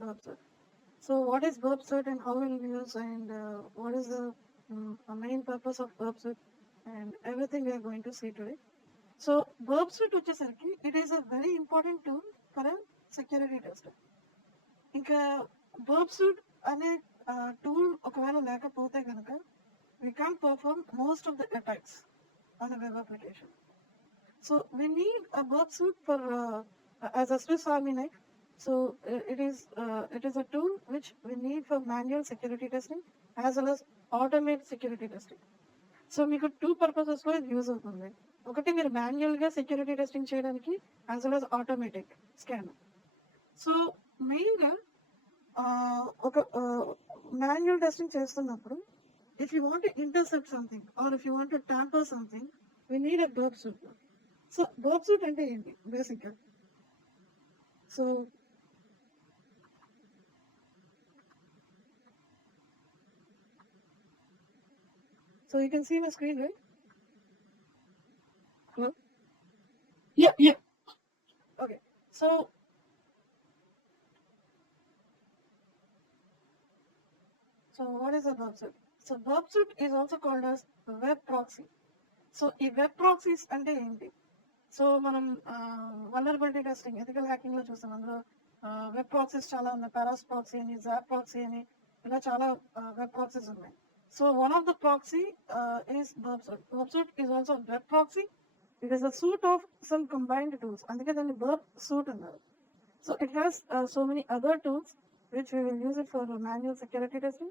burp cert. So what is burp cert and how will we use, and what is the main purpose of burp cert, and everything we are going to see today. So burp cert వచ్చేసరికి it is a very important tool for a security tester. ఇంకా burp cert అనే tool ఒకవేళ లేకపోతే కనుక we can't perform most of the attacks on a web application. So we need a burp suit for as a Swiss Army knife. So it is a tool which we need for manual security testing as well as automated security testing. So మీకు 2 పర్పసెస్లో ఇది యూజ్ అవుతుంది. ఒకటి మీరు మాన్యువల్గా security testing చేయడానికి as well as automatic scan. So మెయిన్గా ఒక మాన్యువల్ టెస్టింగ్ చేస్తున్నప్పుడు if you want intercept something or if you want tamper something we need a burp suit. So burp suit అంటే ఏంటి బేసిక్గా? So you can see my screen, right? Hello? Yeah. Okay. So what is a burp suit? So burp suit is also called as web proxy. So ఈ web proxies అంటే ఏంటి? సో మనం vulnerability testing, ethical hacking లో చూస్తాం. అందులో web proxies చాలా ఉన్నాయి. Paras proxy అని, జాప్ ప్రాక్సీ అని, ఇలా చాలా వెబ్ ప్రాక్సీస్ ఉన్నాయి. So one of the proxy is burp suit. Burp suit is also a web proxy. It is a suite of some combined tools. అందుకే దాన్ని burp suit అన్నారు. So it has so many other tools which we will use it for manual security testing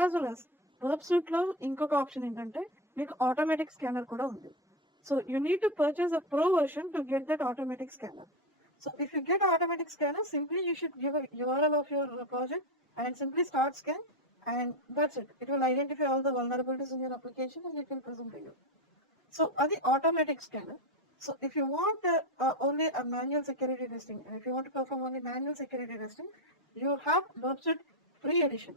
as well as burp suit లో ఇంకొక ఆప్షన్ ఏంటంటే మీకు automatic scanner కూడా ఉంది. So you need to purchase a pro version to get that automatic scanner. So if you get automatic scanner, simply you should give a URL of your project and simply start scan, and that's it. It will identify all the vulnerabilities in your application and it will present to you. So the automatic scanner. So if you want only a manual security testing, if you want to perform only manual security testing, you have burp suit free edition.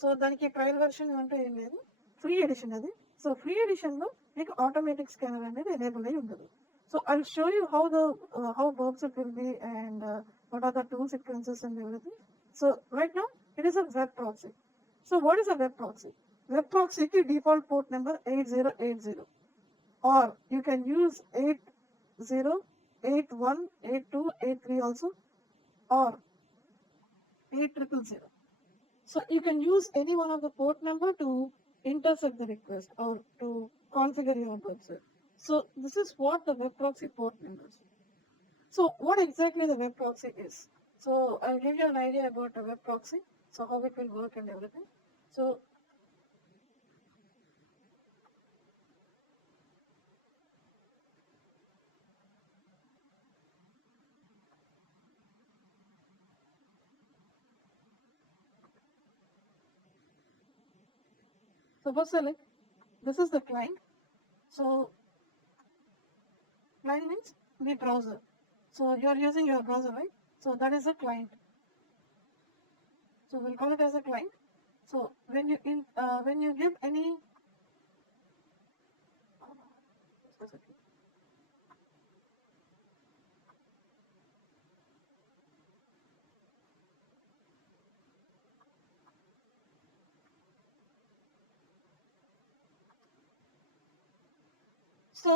So దానికి trial version అంటే ఏం లేదు, free edition అది. So free ఎడిషన్లో మీకు automatic scanner అనేది ఎనేబుల్ అయి ఉండదు. So I show you how burp suit will be and what are the tool sequences and everything. So right now it is a web proxy. So what is a web proxy? Web proxy ki default port number 8080, or you can use 80, 81, 82, 83 also, or 8000. So you can use any one of the port number to intercept the request or to configure your burp suit. So this is what the web proxy port numbers. So what exactly the web proxy is? So I'll give you an idea about a web proxy, so how it will work and everything. So suppose like this is the client. So client means the browser. So you are using your browser, right? So that is a client. So we'll call it as a client. So when you give any So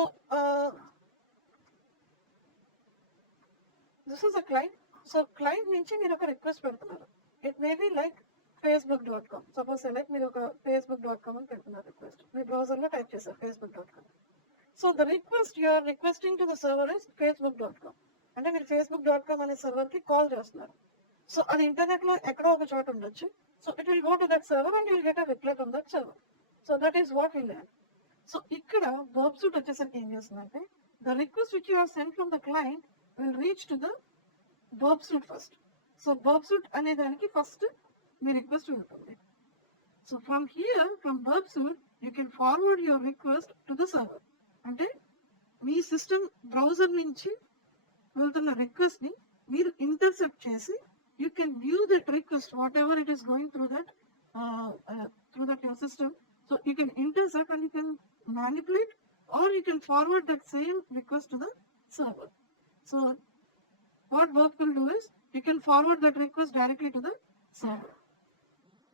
this is a client. So client నుంచి మీరు ఒక రిక్వెస్ట్ పెడుతున్నారు. It may be like facebook.com. Suppose select మీరు ఒక facebook.com అని పెడుతున్నారు రిక్వెస్ట్. మీ బ్రౌజర్లో టైప్ చేశారు facebook.com. So the request you are requesting to the server is facebook.com. అంటే మీరు facebook.com అనే సర్వర్కి కాల్ చేస్తున్నారు. సో అది ఇంటర్నెట్లో ఎక్కడో ఒక చోట ఉండొచ్చు. So it will go to that server and you will get a reply from that server. So that is what we learn. So ఇక్కడ burp suit వచ్చేసరికి ఏం చేస్తుందంటే the request which you have sent from the client will reach to the burp suit first. So burp suit అనే దానికి ఫస్ట్ మీ రిక్వెస్ట్ ఉంటుంది. So from here from burp suit you can forward your request to the server. అంటే మీ system browser నుంచి వెళ్తున్న రిక్వెస్ట్ ని మీరు ఇంటర్సెప్ట్ చేసి you can view that request whatever it is going through that your system. So you can intercept and you can manipulate or you can forward that same request to the server. So what burp will do is you can forward that request directly to the server.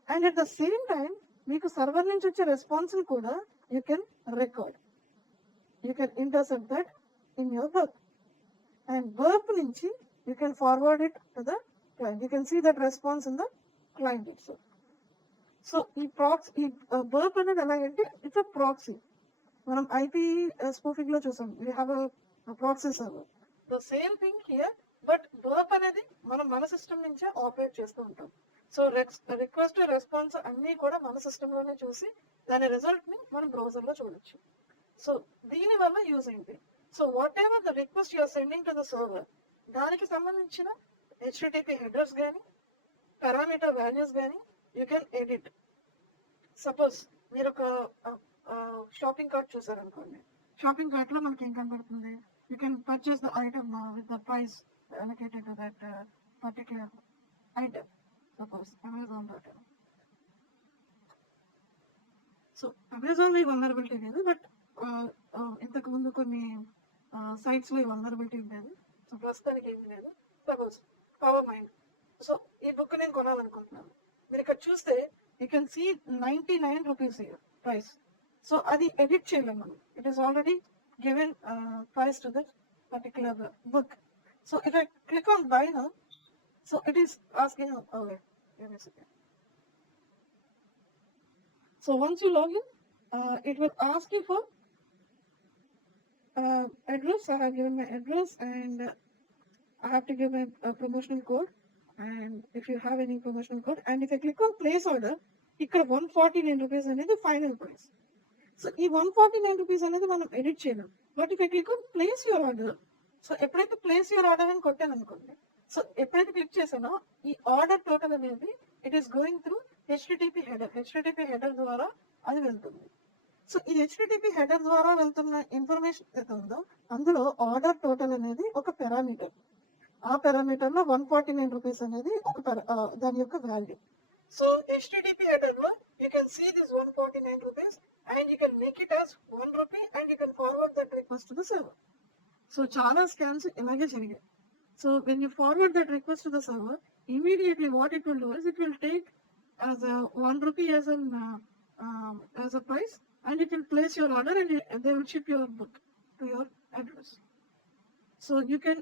And at the same time, మీకు సర్వర్ నుంచి వచ్చే రెస్పాన్స్ కూడా you can record. You can intercept that in your burp. And burp నుంచి you can forward it to the client. You can see that response in the client itself. So ఈ బర్ప్ అనేది ఎలాగంటే it's a proxy. మనం IP spoofing లో చూసాం, we have proxy server. The same thing here, but burp అనేది మనం మన సిస్టమ్ నుంచే ఆపరేట్ చేస్తూ ఉంటాం. సో రిక్వెస్ట్ రెస్పాన్స్ అన్ని కూడా మన సిస్టమ్ లోనే చూసి దాని రిజల్ట్ ని మనం బ్రౌజర్ లో చూడొచ్చు. సో దీని వల్ల యూజ్ ఏంటి? So whatever the request you are sending to the server, దానికి సంబంధించిన HTTP హెడర్స్ కానీ పారామీటర్ వాల్యూస్ కానీ యూ కెన్ ఎడిట్. సపోజ్ మీరు ఒక షాపింగ్ కార్ట్ చూసారనుకోండి, షాపింగ్ కార్ట్ లో మనకి ఏం కనబడుతుంది? You can purchase the item with the price allocated to that particular item. Suppose Amazon.com. So అమెజాన్లో ఈ వల్నరబిలిటీ లేదు, బట్ ఇంతకు ముందు కొన్ని సైట్స్లో ఈ వల్నరబిలిటీ ఉండేది. సో ప్రస్తుతానికి ఏమీ లేదు. Suppose power mind. సో ఈ బుక్ నేను కొనాలనుకుంటున్నాను. మీరు ఇక్కడ చూస్తే you can see 99 rupees price. So అది ఎడిట్ చేయలేము మనం. It is already given price to that particular book. So if I click on buy now, so it is asking, okay, give me a second. So once you log in, it will ask you for address. I have given my address, and I have to give a promotional code. And if you have any promotional code, and if I click on place order, ఇక్కడ 149 rupees అనేది final price. So ఈ 149 rupees అనేది మనం ఎడిట్ చేయలేం. But if I click on place your order, so ఎప్పుడైతే place your order అని కొట్టాను అనుకోండి, సో ఎప్పుడైతే క్లిక్ చేసానో ఈ ఆర్డర్ టోటల్ అనేది it is going through HTTP header ద్వారా అది వెళ్తుంది. సో ఈ HTTP హెడర్ ద్వారా వెళ్తున్న ఇన్ఫర్మేషన్ ఏదైతే ఉందో అందులో ఆర్డర్ టోటల్ అనేది ఒక పారామీటర్. ఆ పారామీటర్ లో 149 రూపీస్ అనేది ఒక దాని యొక్క వాల్యూ. సో HTTP హెడర్ లో you can see this 149 rupees and you can make it as 1 rupee and you can forward that request to the server. So చాలా స్కామ్స్ ఇలాగే జరిగాయి. So when you forward that request to the server, immediately what it will do is it will take as a 1 rupee as a price, and it will place your order, and they will ship your book to your address. So you can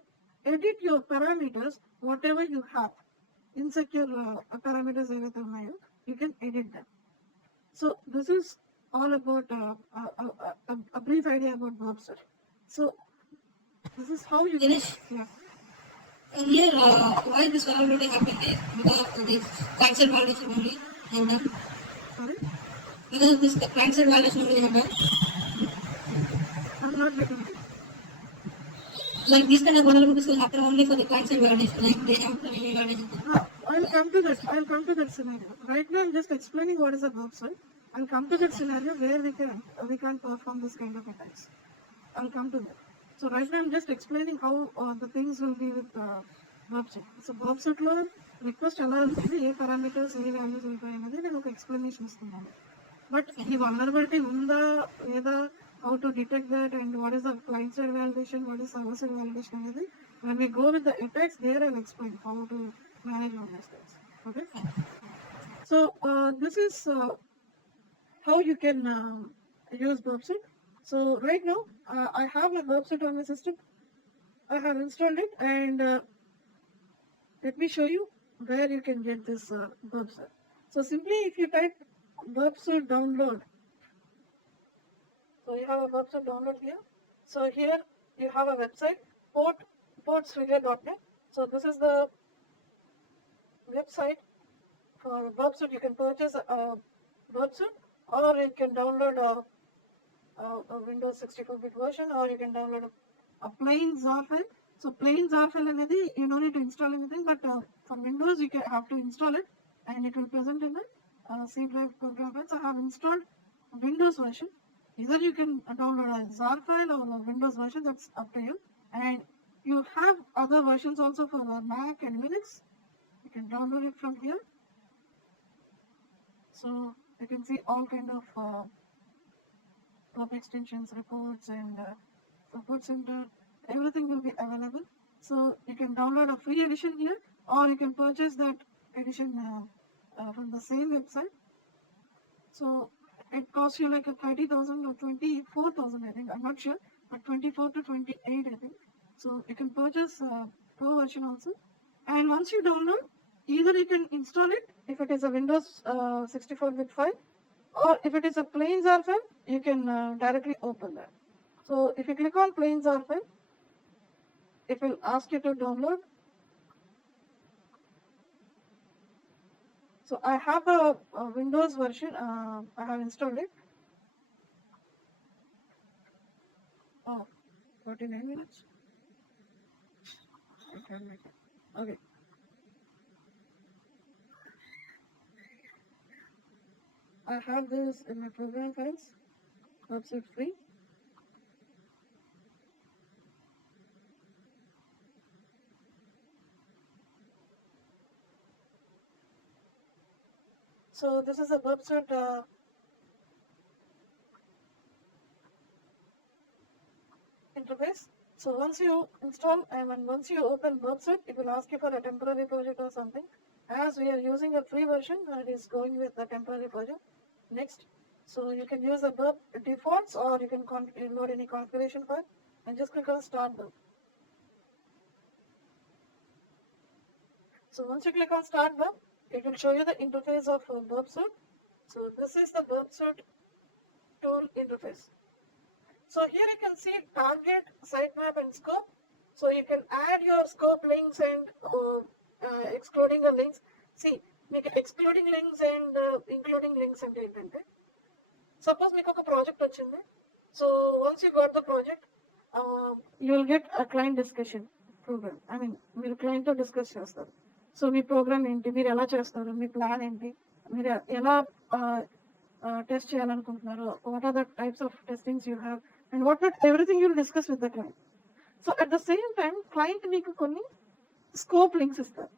edit your parameters, whatever you have. Insecure parameters you can edit them. So this is all about a brief idea about Bobster. So this is how you Dinesh, yeah. here, why this vulnerability happened there? Because of this cancel validation only and then Sorry, because of this cancel validation only and then I'm not getting it. like this kind of vulnerabilities will happen only for the cancel validation, like they have the validation. I'll come to that scenario. Right now, I'm just explaining what is a verb set. I'll come to that scenario where we can perform this kind of attacks. I'll come to that. So right now, I'm just explaining how the things will be with verb set. So verb set లో రిక్వెస్ట్ ఎలా ఉంటుంది, ఏ పారామీటర్స్ ఏ వాల్యూస్ ఉంటాయి అనేది నేను ఒక ఎక్స్ప్లెనేషన్ ఇస్తున్నాను. బట్ ఈ వల్నరబిలిటీ ఉందా లేదా, how to detect that, and what is the client side validation, what is server side validation అనేది when we go with the attacks, there I'll explain how to manage all these things. Okay. So this is how you can use Burpsuit. So right now I have my Burpsuit on my system. I have installed it, and let me show you where you can get this Burpsuit. So simply if you type Burpsuit download, so you have a Burpsuit download here. So here you have a website, portsfigure.net. So this is the website for Burpsuit. You can purchase a Burpsuit, or you can download a Windows 64-bit version, or you can download a plain ZAR file. So plain ZAR file అనేది you don't need to install anything, but for Windows you can have to install it, and it will present in the C drive program files. I have installed Windows version. Either you can download a ZAR file or a Windows version, that's up to you. And you have other versions also for Mac and Linux. You can download it from here. So you can see all kind of web extensions, reports, and support center. Everything will be available. So you can download a free edition here, or you can purchase that edition from the same website. So it costs you like a 30,000 or 24,000, I think. I'm not sure, but 24 to 28, I think. So you can purchase Pro version also. And once you download, either you can install it if it is a Windows 64-bit file, or if it is a plain jar file, you can directly open that. So if you click on plain jar file, it will ask you to download. So I have a Windows version. I have installed it. Oh, 49 minutes. Okay. I have this in my program files. Website free. So this is a website interface. So once you install and once you open website, it will ask you for a temporary project or something. As we are using a free version, it is going with the temporary project. Next, so you can use the burp defaults, or you can load any configuration file and just click on start burp. So once you click on start burp, it will show you the interface of burp suite. So this is the burp suite tool interface. So here you can see target, sitemap, and scope. So you can add your scope links and excluding the links. See, make excluding links and including links and ఏంటంటే suppose మీకు ఒక ప్రాజెక్ట్ వచ్చింది. So once you got the project, you will get a client discussion program. I mean, మీరు client తో డిస్కస్ చేస్తారు. సో మీ ప్రోగ్రామ్ ఏంటి, మీరు ఎలా చేస్తారు, మీ ప్లాన్ ఏంటి, మీరు ఎలా టెస్ట్ చేయాలనుకుంటున్నారు, what are the types of testings you have, and what not everything you will discuss with the client. So at the same time client మీకు కొన్ని స్కోప్ లింక్స్ ఇస్తారు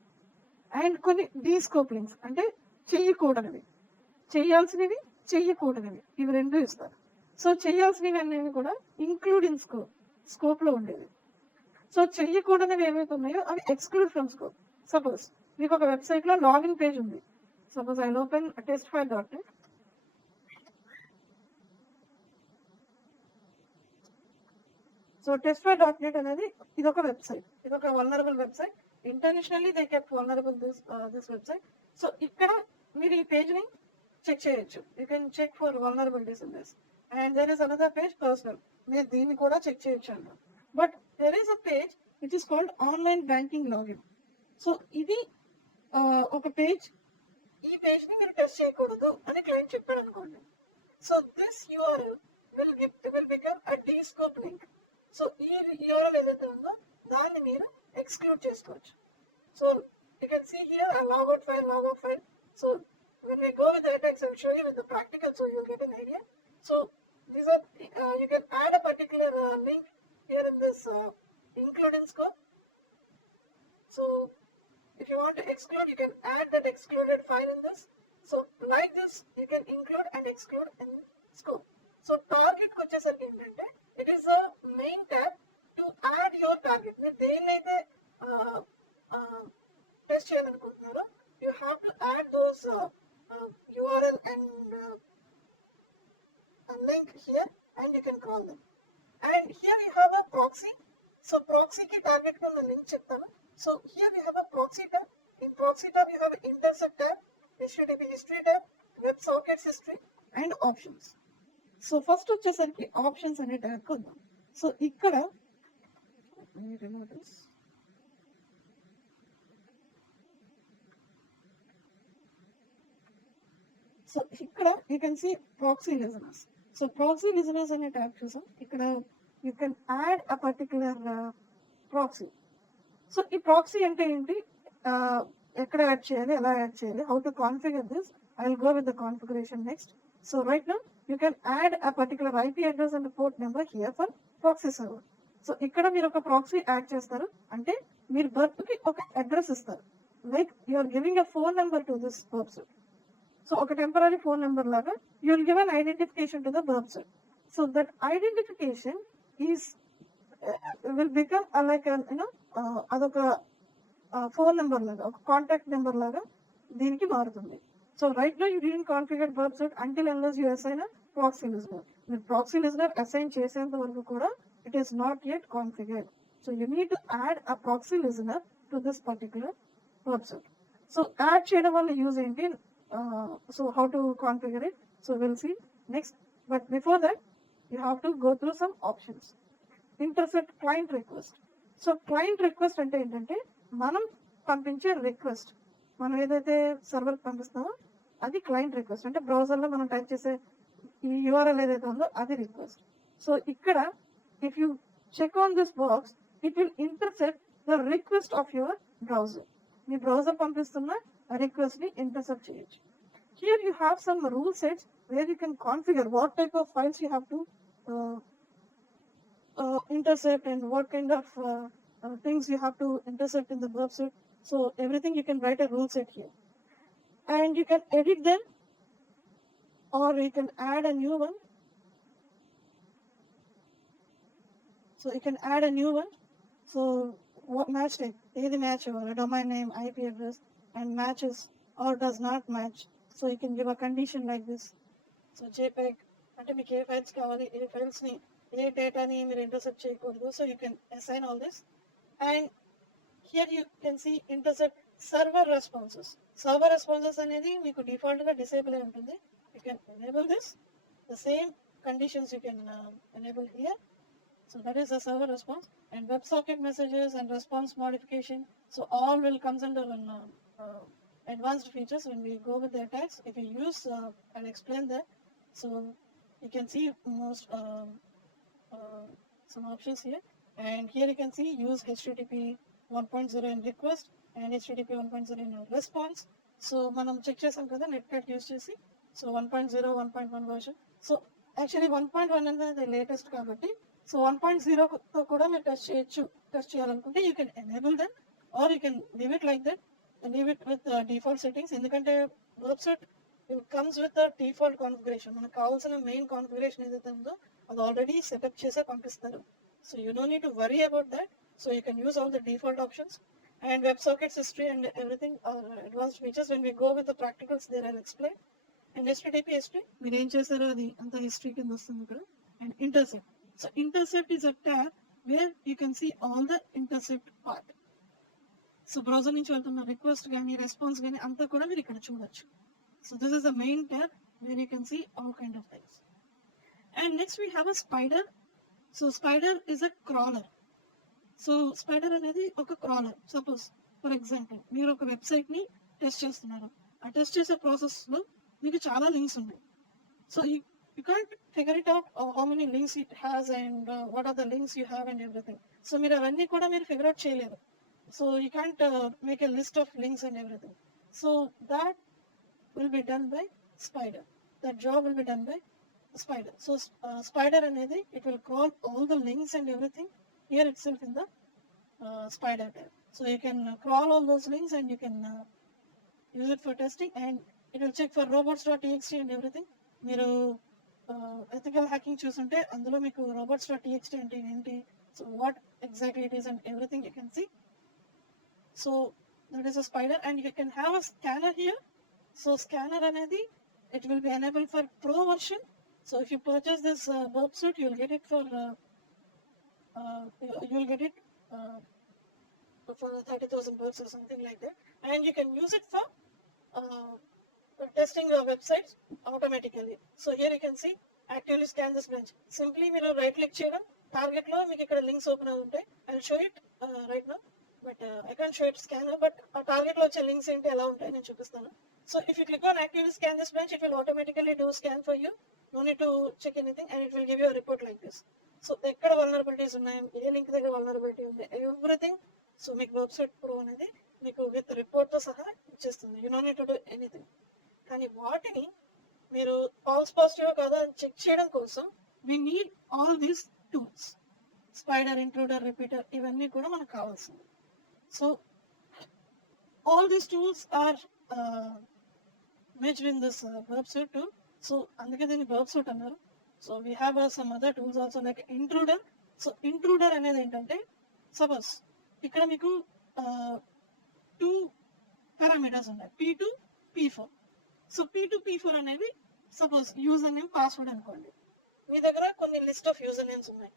అండ్ కొన్ని డీస్కోప్ లింక్స్, అంటే చెయ్యకూడనివి, చేయాల్సినవి, చెయ్యకూడనివి, ఇవి రెండు ఇస్తారు. సో చేయాల్సినవి అనేవి కూడా ఇంక్లూడింగ్ స్కోప్లో ఉండేవి. సో చెయ్యకూడనివి ఏవైతే ఉన్నాయో అవి ఎక్స్క్లూడ్ ఫ్రమ్ స్కోప్. సపోజ్ మీకు ఒక వెబ్సైట్లో లాగిన్ పేజ్ ఉంది. Suppose I open testfile.net. So testfile.net అనేది ఇది ఒక వెబ్సైట్, ఇది ఒక vulnerable website. Internationally they kept vulnerable this website. So ఇక్కడ మీరు ఈ పేజ్ని చెక్ చేయొచ్చు. You can check for vulnerabilities in this. And there is another page personal, మీరు దీన్ని కూడా చెక్ చేయొచ్చు అన్న. But there is a page which is called online banking login. So ఇది ఒక పేజ్. ఈ పేజ్ ని మీరు టెస్ట్ చేయకూడదు అని క్లయింట్ చెప్పాడు అనుకోండి. So this URL will become a descope link. So ఈ యూఆర్ఎల్ ఏదైతే ఉందో దాన్ని మీరు ఎక్స్క్లూడ్ చేసుకోవచ్చు. So you can see here a logout file. So when we go with the text, I will show you with the practical, so you'll get an idea. So these are you can add a particular link here in this including scope. So if you want to exclude, you can add that excluded file in this. So like this, you can include and exclude in scope. So target వచ్చేసరికి ఏంటంటే it is a main tab to add your target. మీరు దేన్నైతే టెస్ట్ చేయాలనుకుంటున్నారో you have to add those URL and a link here, and you can call them. And here we have a proxy. So proxy ki target ko link చెప్తాను. So here we have a proxy tab. In proxy tab you have intersect tab, HTTP history tab, WebSockets history, and options. So first వచ్చేసరికి options అనే tab కొద్దాం. So ఇక్కడ remove this. So ఇక్కడ you can see proxy listeners. So proxy listeners అనే tab చూసాం. ఇక్కడ you can add a particular proxy. So ఈ proxy అంటే ఏంటి, ఎక్కడ యాడ్ చేయాలి, ఎలా యాడ్ చేయాలి, how to configure this. I will go with the configuration next. So right now you can add a particular IP address and port number here for proxy server. So ఇక్కడ మీరు ఒక proxy add చేస్తారు, అంటే మీరు బర్త్ కి ఒక address ఇస్తారు. Like you are giving a phone number to this person. So ఒక టెంపరరీ ఫోన్ నెంబర్ లాగా you will give an identification to the burp suite. So that identification is will become like an అదొక phone number లాగా, ఒక contact number లాగా దీనికి మారుతుంది. So right now you didn't configure verb suite until unless you assign a proxy listener. మీరు proxy listener assign చేసేంత వరకు కూడా it is not yet configured. So you need to add a proxy listener to this particular verb suite. So add చేయడం వల్ల use ఏంటి, so how to configure it, so will see next. But before that you have to go through some options. Intercept client request. So client request అంటే ఏంటంటే మనం పంపించే రిక్వెస్ట్, మనం ఏదైతే సర్వర్కి పంపిస్తామో అది క్లయింట్ రిక్వెస్ట్. అంటే బ్రౌజర్లో మనం టైప్ చేసే ఈ యూఆర్ఎల్ ఏదైతే ఉందో అది రిక్వెస్ట్. సో ఇక్కడ if you check on this box it will intercept the request of your browser. మీ బ్రౌజర్ పంపిస్తున్న రిక్వెస్ట్ ని ఇంటర్సెప్ట్ చేయొచ్చు. Here you have some rule sets where you can configure what type of files you have to intercept and what kind of things you have to intercept in the verb suite. So everything you can write a rule set here, and you can edit them or you can add a new one. So you can add a new one. So what match type? Either match or a domain name, IP address, and matches or does not match. So you can give a condition like this. So JPEG, అంటే మీకు ఏ ఫైల్స్ కావాలి, ఏ ఫైల్స్ ని, ఏ డేటాని మీరు intercept చేయకూడదు. So you can assign all this. And here you can see intercept server responses. Server responses అనేది మీకు default గా డిసేబుల్ అయి ఉంటుంది. You can enable this. The same conditions you can enable here. So that is the server response. And WebSocket messages and response modification. So all will comes under an advanced features when we go with the attacks. If you use, I'll explain that. So you can see most some options here. And here you can see use HTTP 1.0 in request and HTTP 1.0 in response. So మనం చెక్ చేసాం కదా నెట్కాట్ యూస్ చేసి. సో 1.0, 1.1 version. So actually 1.1 అనేది లేటెస్ట్ కాబట్టి సో 1.0తో కూడా మీరు టెస్ట్ చేయొచ్చు. టెస్ట్ చేయాలనుకుంటే you can enable then or you can leave it like that, leave it with default settings. ఎందుకంటే verb suite comes with default configuration. మనకు కావాల్సిన మెయిన్ కాన్ఫిగరేషన్ ఏదైతే ఉందో అది ఆల్రెడీ సెటప్ చేసే పంపిస్తారు. So you don't need to worry about that. So you can use all the default options. And WebSockets history and everything are advanced features. When we go with the practicals there I'll explain. And HTTP history మీరు ఏం చేశారో అది అంత హిస్టరీ కింద వస్తుంది ఇక్కడ. And intercept. So intercept is a tab where you can see all the intercept part. So browser నుంచి వెళ్తున్న రిక్వెస్ట్ కానీ రెస్పాన్స్ కానీ అంతా కూడా మీరు ఇక్కడ చూడొచ్చు. So this is the main tab where you can see all kind of things. And next we have a spider. So spider is a crawler. So spider అనేది ఒక crawler. Suppose for example మీరు ఒక వెబ్సైట్ ని టెస్ట్ చేస్తున్నారు. ఆ టెస్ట్ చేసే ప్రాసెస్ లో మీకు చాలా లింక్స్ ఉన్నాయి. So you can't figure it out how many links it has and what are the links you have and everything. So మీరు అవన్నీ కూడా మీరు figure out చేయలేరు. So you can't make a list of links and everything. So that will be done by spider. That job will be done by spider. So spider అనేది it will crawl all the links and everything here itself in the spider tab. So you can crawl all those links and you can use it for testing, and it will check for robots.txt and everything. మీరు ethical hacking చూస్తుంటే అందులో మీకు robots.txt అంటే ఏంటి, so what exactly it is and everything you can see. So that is a spider. And you can have a scanner here. So scanner అనేది it will be enable for pro version. So if you purchase this verb suite you will get it for 30,000 bucks or something like that, and you can use it for testing your websites automatically. So here you can see actively scan this branch. Simply మీరు right click చేయడం, టార్గెట్ లో మీకు ఇక్కడ links open అయి ఉంటాయి. I show it right now, but I can't show it scanner. But ఆ టార్గెట్ లో వచ్చే లింక్స్ ఏంటి ఎలా ఉంటాయి నేను చూపిస్తాను. So if you click on actively scan this branch, it will automatically do scan for you. No need to check anything, and it will give you a report like this. So ఎక్కడ వల్నరబిలిటీస్ ఉన్నాయి, ఏ లింక్ దగ్గర వల్నరబిలిటీ ఉంది, everything. So మీకు website pro అనేది మీకు with report తో సహా ఇచ్చేస్తుంది. You no need to do anything. కానీ వాటిని మీరు ఫాల్స్ పాజిటివ్ కాదా అని చెక్ చేయడం కోసం we need all these tools. Spider, intruder, repeater, ఇవన్నీ కూడా మనకు కావాల్సింది. So all these tools are merged in this verb suite tool. సో అందుకే దీన్ని verb suite అన్నారు. So we have some other tools also like intruder. So intruder అనేది ఏంటంటే సపోజ్ ఇక్కడ మీకు టూ పారామీటర్స్ ఉన్నాయి, P2 P4. So P2 P4 అనేవి సపోజ్ యూజర్ నేమ్ పాస్వర్డ్ అనుకోండి. మీ దగ్గర కొన్ని లిస్ట్ ఆఫ్ యూజర్ నేమ్స్ ఉన్నాయి,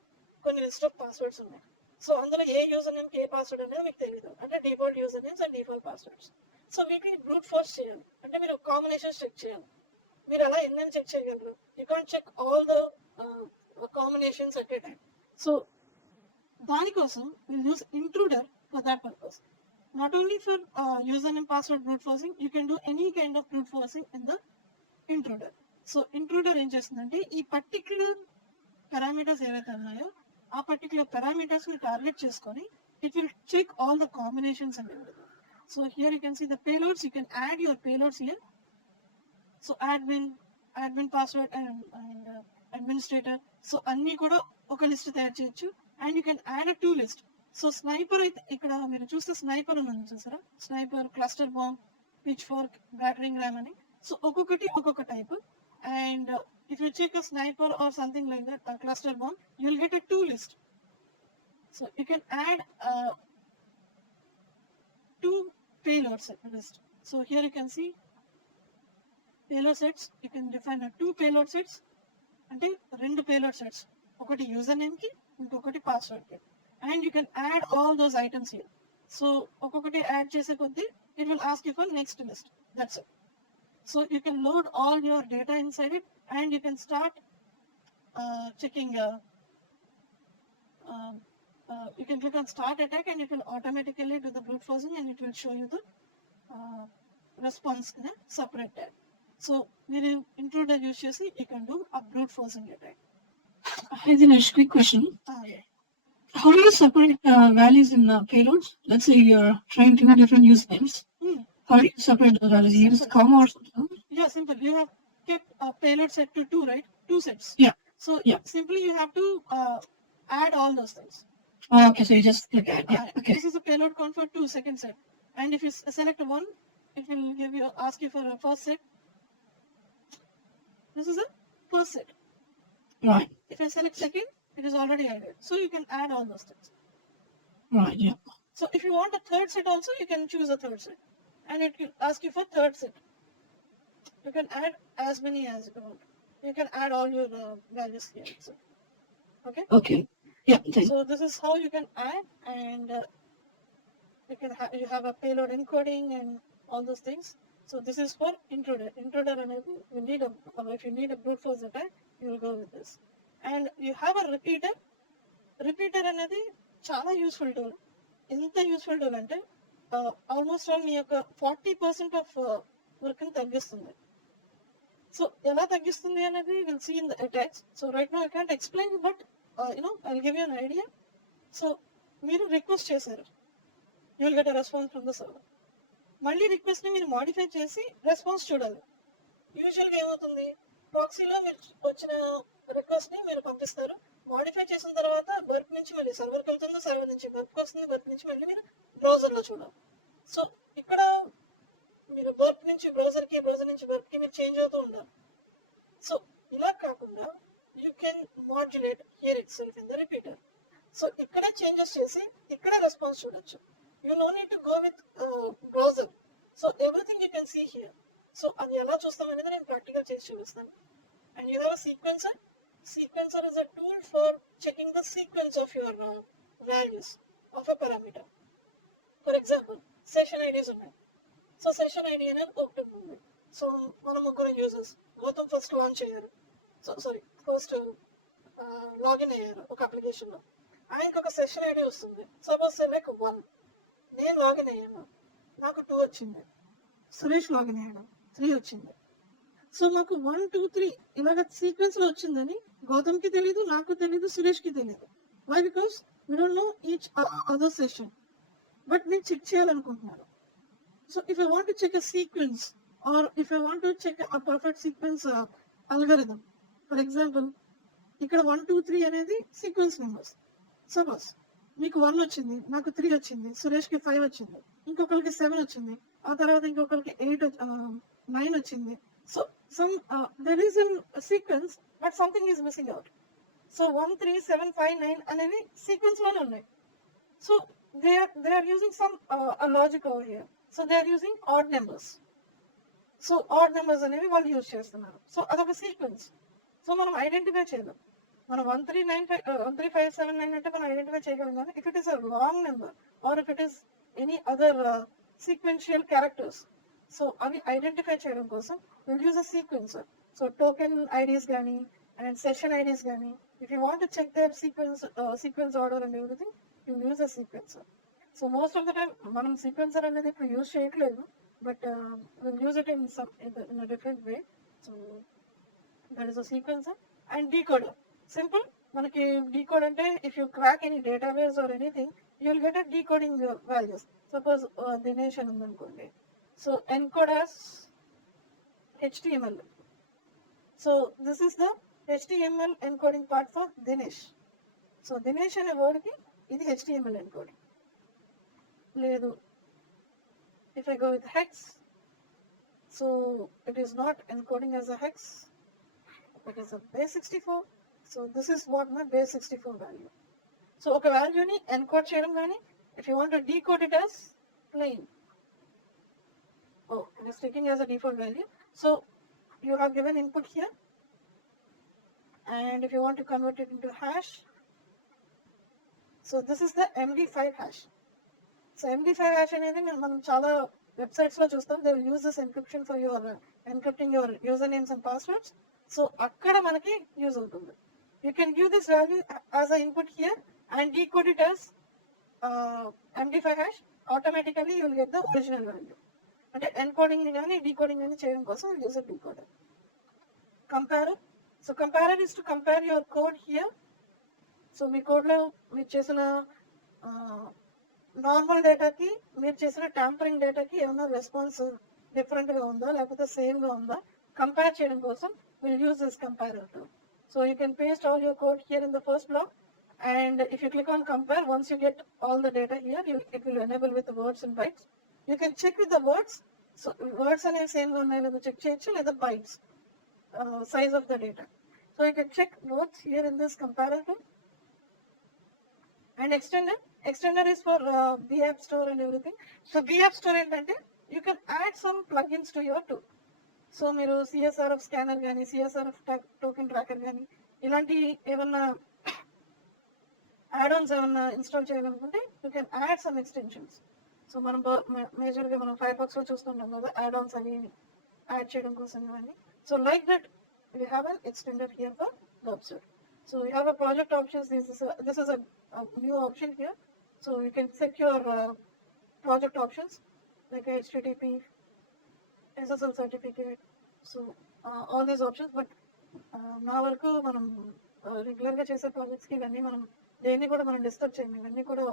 కొన్ని లిస్ట్ ఆఫ్ పాస్వర్డ్స్ ఉన్నాయి. సో అందులో ఏ యూజర్ నేమ్కి ఏ పాస్వర్డ్ అనేది మీకు తెలియదు, అంటే default user names and default passwords. So వీటిని బ్రూట్ ఫోర్స్ చేయాలి, అంటే మీరు కాంబినేషన్స్ చెక్ చేయాలి. మీరు అలా ఎన్నైనా చెక్ చేయగలరు. You can't check all the combinations at a time. So దానికోసం will use intruder for that purpose. Not only for username password brute forcing, you can do any kind of brute forcing in the intruder. So intruder ఏం చేస్తుందంటే ఈ particular parameters ఏవైతే ఉన్నాయో ఆ particular parameters ని target చేసుకొని it will check all the combinations and everything. So here you can see the payloads, you can add your payloads here. So admin password and administrator, so అన్ని కూడా ఒక list తయారు చేయొచ్చు. And you can add a two list. So sniper అయితే ఇక్కడ మీరు చూస్తే sniper ఉందని చూసారా, sniper, cluster bomb, pitchfork, battering ram అని. సో ఒక్కొక్కటి ఒక్కొక్క type. And if you check a sniper or something like that, cluster bomb, you will get a two list. So you can add two payload set list. So here you can see payload sets. You can define a two payload sets. అంటే రెండు payload sets, ఒకటి user name కి, ఇంకొకటి పాస్వర్డ్ కి. And you can add all those items here. So ఒక్కొక్కటి యాడ్ చేసే కొద్దీ it will ask you for next list. That's it. So you can load all your data inside it, and you can start checking. You can click on start attack, and it will automatically do the brute forcing, and it will show you the response in a separate tab. So మీరు intruder use చేసి you can do a brute forcing attack. Hi Dinesh, quick question. Yeah. How do you separate values in payloads? Let's say you're trying to have different usernames. How do you separate the values? You use comma or something? Yeah, simple. You have kept a payload set to 2, right? 2 sets. Yeah. So Yeah. simply you have to add all those things. Oh, okay, so you just click add. Yeah, okay. This is a payload count for 2 second set. And if you select one, it will ask you for a first set. This is a first set. Right, If I select second, it is already added. So you can add all those things. right, yeah. So if you want a third set also, you can choose a third set. And it will ask you for third set. You can add as many as you want. You can add all your values here. So, okay? Okay. Yeah, thanks. So this is how you can add, and you have a payload encoding and all those things. So this is for intruder. Intruder అనేది if you need a brute force attack, you will go with this. And you have a repeater. Repeater అనేది చాలా useful tool. ఎంత useful tool అంటే almost all మీ యొక్క 40% of వర్క్ని తగ్గిస్తుంది. So ఎలా తగ్గిస్తుంది అనేది will see in the attacks. So right now I can't explain, but I give you an idea. So మీరు రిక్వెస్ట్ చేశారు, you will get a response from the server. మళ్ళీ రిక్వెస్ట్ని మీరు మాడిఫై చేసి రెస్పాన్స్ చూడాలి. యూజువల్గా ఏమవుతుంది, ప్రాక్సీలో మీరు వచ్చిన రిక్వెస్ట్ని మీరు పంపిస్తారు, మాడిఫై చేసిన తర్వాత బర్ప్ నుంచి మళ్ళీ సర్వర్కి వెళ్తుంది, సర్వర్ నుంచి బర్ప్కి వస్తుంది, బర్ప్ నుంచి మళ్ళీ మీరు బ్రౌజర్లో చూడాలి. సో ఇక్కడ మీరు బర్ప్ నుంచి బ్రౌజర్కి, బ్రౌజర్ నుంచి బర్ప్కి మీరు చేంజ్ అవుతూ ఉండాలి. సో ఇలా కాకుండా you can modulate here itself in the repeater. So ఇక్కడ చేంజెస్ చేసి ఇక్కడ రెస్పాన్స్ చూడొచ్చు. You no need to go with browser. So everything you can see here. So అది ఎలా చూస్తాం అనేది నేను ప్రాక్టికల్ చేసి చూపిస్తాను. And you have a sequencer. Sequencer is a tool for checking the sequence of your values of a parameter. For example, session IDs ఉన్నాయి. So session ID అనేది ఒకటి ఉంది. సో మన ముగ్గురు యూజర్స్ గౌతమ్ ఫస్ట్ లాంచ్ అయ్యారు, ఫస్ట్ లాగిన్ అయ్యారు ఒక అప్లికేషన్లో. ఆయనకు ఒక సెషన్ ఐడి వస్తుంది. Suppose select 1. నేను లాగిన్ అయ్యాను, నాకు 2 వచ్చింది. సురేష్ లాగిన్ అయ్యాడు, 3 వచ్చింది. సో మాకు 1, 2, 3 ఇలాగ సీక్వెన్స్ లో వచ్చిందని గౌతమ్కి తెలీదు, నాకు తెలీదు, సురేష్కి తెలీదు. Why? Because we don't know each other session. But నేను చెక్ చేయాలనుకుంటున్నాను. So if I want to check a sequence, or if I want to check a perfect sequence algorithm, for example ఇక్కడ 1, 2, 3 అనేది సీక్వెన్స్ నెంబర్స్. సపోజ్ మీకు 1 వచ్చింది, నాకు 3 వచ్చింది, సురేష్కి 5 వచ్చింది, ఇంకొకరికి 7 వచ్చింది, ఆ తర్వాత ఇంకొకరికి 9 వచ్చింది. So there is a sequence, but something is missing out. So 1, 3, 7, 5, 9 అనేవి సీక్వెన్స్ లోనే ఉన్నాయి. So they are using some a logic over here. So they are using odd numbers. So odd numbers అనేవి వాళ్ళు యూజ్ చేస్తున్నారు. సో అదొక సీక్వెన్స్. సో మనం ఐడెంటిఫై చేయలేం. మనం 139513579 అంటే మనం ఐడెంటిఫై చేయగలం కానీ if it is a wrong number or if it is any other sequential characters, so అవి ఐడెంటిఫై చేయడం కోసం will use a sequencer. So token IDs కానీ అండ్ సెషన్ ఐడీస్ కానీ if you want to check their sequence order and everything you use a sequencer. So most of the time మనం sequencer అనేది ఇప్పుడు యూజ్ చేయట్లేదు, but we'll use it in a different way. So that is a sequencer and decoder. Simple. Manaki decode ante if you crack any database or anything, you will get a decoding values. Suppose Dinesh and unkondi. So encode as HTML. So this is the HTML encoding part for Dinesh. So Dinesh ane word ki idi HTML encoding. Ledu. If I go with hex, so it is not encoding as a hex, it is a base 64. So this is what my base 64 value. So okay, value ni encode cheyadam gaani, if you want to decode it as plain, oh, it is taking as a default value. So you have given input here, and if you want to convert it into hash, so this is the MD5 hash. So MD5 hash అనేది మనం చాలా websites లో చూస్తాం. They will use this encryption for your encrypting your user names and passwords. So అక్కడ మనకి use అవుతుంది. You can give this value as a input here and decode it as MD5 hash. Automatically you will get the original value. అంటే encoding కానీ decoding కానీ చేయడం కోసం use a decoder. Comparer. So comparer is to compare your code here. So మీ కోడ్లో మీరు చేసిన నార్మల్ డేటాకి మీరు చేసిన ట్యాంపరింగ్ డేటాకి ఏమైనా రెస్పాన్స్ డిఫరెంట్గా ఉందా లేకపోతే సేమ్గా ఉందా కంపేర్ చేయడం కోసం will use this comparer to. So you can paste all your code here in the first block, and if you click on compare, once you get all the data here it will enable with words and bytes. You can check with the words. So words అనేవి సేమ్గా ఉన్నాయి లేదా check చేయొచ్చు, లేదా bytes size of the data. So you can check words here in this comparer to. And extender is for BApp store and everything. So BApp store ఏంటంటే you can add some plugins to your tool. So మీరు CSRF scanner కానీ CSRF token tracker కానీ ఇలాంటి ఏమన్నా యాడ్-ఆన్స్ ఏమన్నా ఇన్స్టాల్ చేయాలనుకుంటే you can add some extensions. So మనం మేజర్గా మనం ఫైర్ఫాక్స్ లో చూస్తుంటాం కదా యాడ్-ఆన్స్ అవి యాడ్ చేయడం కోసం ఇవన్నీ. So like that we have an extender here for website. So you have a project options. This is a new option here. So you can set your project options like HTTP, SSL certificate. So all these options. But నా వరకు మనం రెగ్యులర్గా చేసే ప్రాజెక్ట్స్కి ఇవన్నీ మనం దేన్ని కూడా మనం డిస్టర్బ్ చేయం. ఇవన్నీ కూడా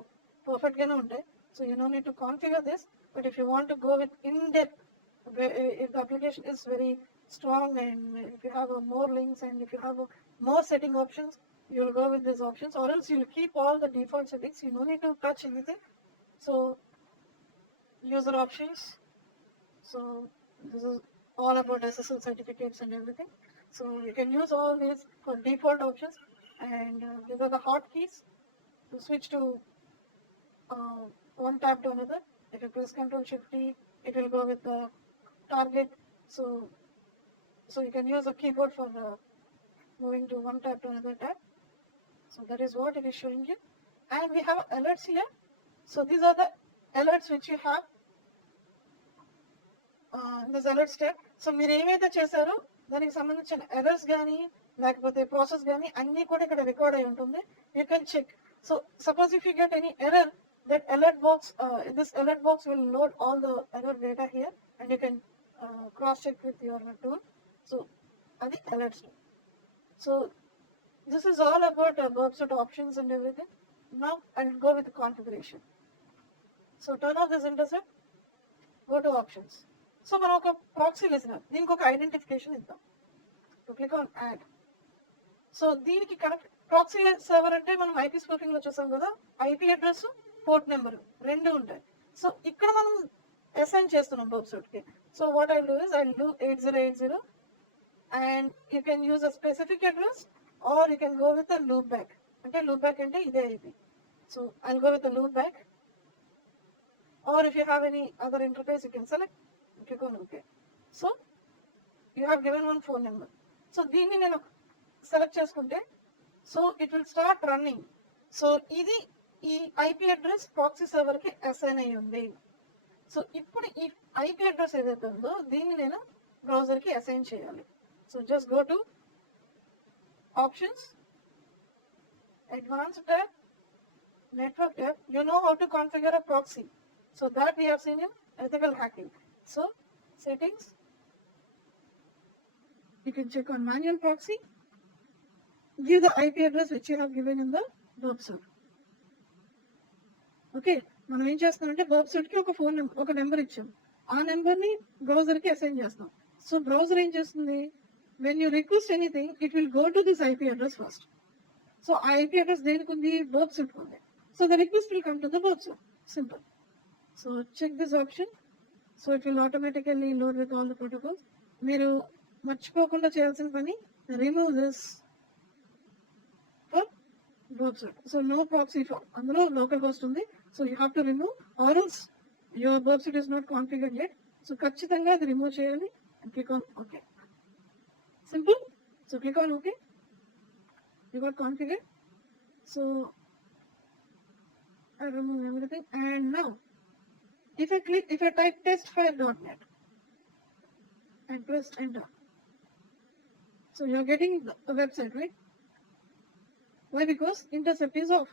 పర్ఫెక్ట్గానే ఉంటాయి. So you no need to configure this. But if you want to go with in depth, if the application is very strong and if you have more links and if you have more setting options, you will go with these options, or else you will keep all the default settings. You no need to touch anything. So user options. So this is all about SSL certificates and everything. So you can use all these for default options, and these are the hotkeys to switch to one tab to another. If you press Ctrl+Shift+T, it will go with the target. So you can use a keyboard for moving to one tab to another tab. So that is what it is showing you. And we have alerts here. So these are the alerts which you have in this alerts tab. So మీరు ఏమైతే చేశారో దానికి సంబంధించిన ఎర్రర్స్ కానీ లేకపోతే ప్రాసెస్ కానీ అన్నీ కూడా ఇక్కడ రికార్డ్ అయి ఉంటుంది. You can check. So suppose if you get any error, that alert box, this alert box will load all the error data here, and you can cross check with your tool. So adi alerts. So this is all about website options and everything. Now I'll go with the configuration. So turn off this intercept, go to options. So మనం ఒక proxy listener, దీనికి ఒక ఐడెంటిఫికేషన్ ఇద్దాం. So click on add. So దీనికి connect proxy server అంటే మనం IP spoofing లో చూసాం కదా, ఐపీ అడ్రస్ పోర్ట్ నెంబర్ రెండు ఉంటాయి. సో ఇక్కడ మనం అసైన్ చేస్తున్నాం వెబ్సైట్ కి. So what I do is I do 8080 and you can use a specific address or you can go with a loopback. అంటే loopback అంటే ఇదే ఇది. So I'll go with a loopback or if you have any other interface, you can select, click on OK. So you have given one phone number. So దీన్ని నేను సెలెక్ట్ చేసుకుంటే so it will start running. So ఇది ఈ IP address proxy server కి అసైన్ అయ్యి ఉంది. సో ఇప్పుడు ఈ ఐపీ అడ్రస్ ఏదైతే ఉందో దీన్ని నేను బ్రౌజర్ కి అసైన్ చేయాలి. So just go to options, advanced tab, network tab. You know how to configure a proxy. So that we have seen in ethical hacking. So settings, you can check on manual proxy, give the IP address which you have given in the verb suite. Okay, మనం ఏం చేస్తామంటే verb suite కి ఒక నెంబర్ ఇచ్చాం, ఆ నెంబర్ ని బ్రౌజర్ కి అసైన్ చేస్తాం. సో బ్రౌజర్ ఏం చేస్తుంది, when you request anything it will go to this IP address first. So IP address దేనికి ఉంది, verb suite ఉంది. So the request will come to the verb suite. Simple. So check this option. So it will automatically load with all the protocols. మీరు మర్చిపోకుండా చేయాల్సిన పని, remove this for verb suite. So no proxy for అందులో local host ఉంది. So you have to remove, or else your verb suite is not configured yet. So ఖచ్చితంగా అది రిమూవ్ చేయాలి and click on OK. Simple. So click on OK. You got configured. So I remove everything, and now if I type testfile.net and press enter, so you're getting the website, right? Why? Because intercept is off.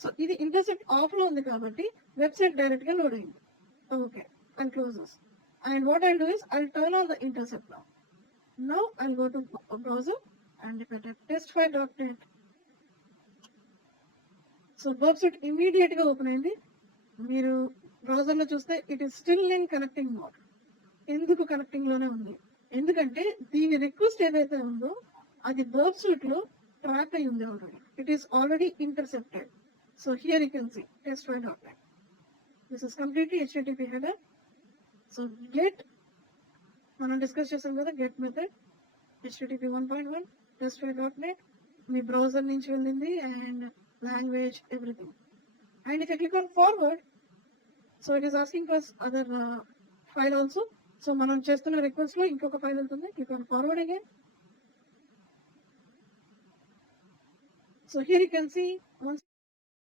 So ఇది intercept off లో ఉంది కాబట్టి website direct గా load అయింది. Okay, I'll close this, and what I'll do is I'll turn on the intercept now. Now I'll go to a browser, and if I type testfile.net, so verb suite immediate గా ఓపెన్ అయింది. మీరు బ్రౌజర్ లో చూస్తే it is still in connecting mode. ఎందుకు కనెక్టింగ్ లోనే ఉంది, ఎందుకంటే దీని రిక్వెస్ట్ ఏదైతే ఉందో అది verb suite లో ట్రాక్ అయి ఉంది already. It is already intercepted. So here you can see testfile.net. This is completely HTTP header. So get మనం డిస్కస్ చేసాం కదా, గెట్ మెథడ్ HTTP 1.1 testfile.net మీ బ్రౌజర్ నుంచి వెళ్ళింది, and language, everything. And if you click on forward, so it is asking for other file also. So మనం చేస్తున్న రిక్వెస్ట్ లో ఇంకొక ఫైల్ ఉంటుంది. Click on forward again. So here you can see once